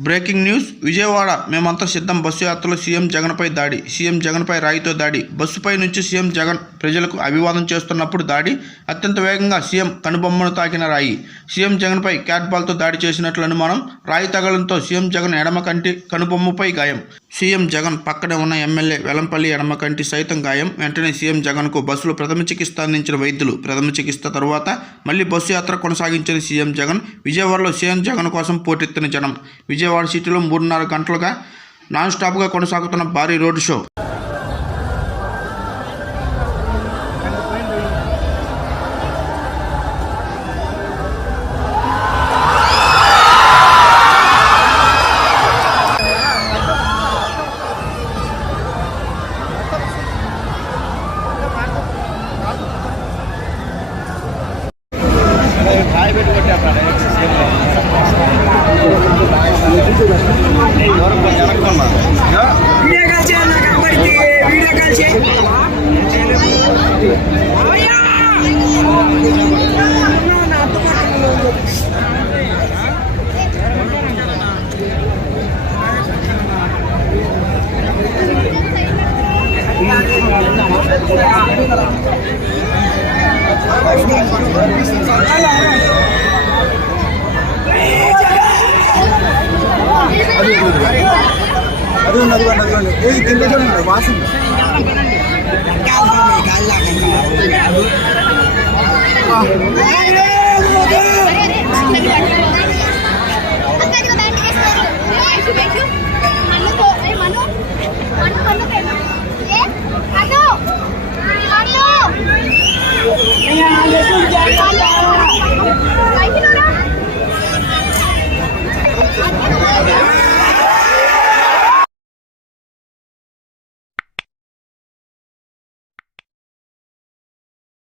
Breaking news. Vijayawada. మేమంతా సిద్ధం. Bus యాత్రలో సీఎం జగన్పై దాడి. సీఎం జగన్పై రాయితో దాడి. బస్సుపై నుంచి సీఎం జగన్ ప్రజలకు అభివాదం చేస్తున్నప్పుడు దాడి. అత్యంత వేగంగా సీఎం కనుబొమ్మను తాకిన రాయి. సీఎం జగన్పై క్యాట్బాల్తో దాడి చేసినట్లు అనుమానం. రాయి తగలంతో సీఎం జగన్ ఎడమ కంటి కనుబొమ్మపై గాయం. సీఎం జగన్ పక్కనే ఉన్న ఎమ్మెల్యే వెలంపల్లి ఎడమ కంటి సైతం గాయం. వెంటనే సీఎం జగన్కు బస్సులో ప్రథమ చికిత్స అందించిన వైద్యులు. ప్రథమ చికిత్స తర్వాత మళ్ళీ బస్సు యాత్ర కొనసాగించిన సీఎం జగన్ విజయవాడలో సీఎం జగన్ కోసం పోటెత్తిన జనం. విజయవాడ సిటీలో మూడున్నర గంటలుగా నాన్ స్టాప్గా కొనసాగుతున్న భారీ రోడ్డు షో. వీడియో కాల్ చేయాలి నాకు అప్పటికి వీడియో కాల్ చేయి మామయ్య! నా Yeah.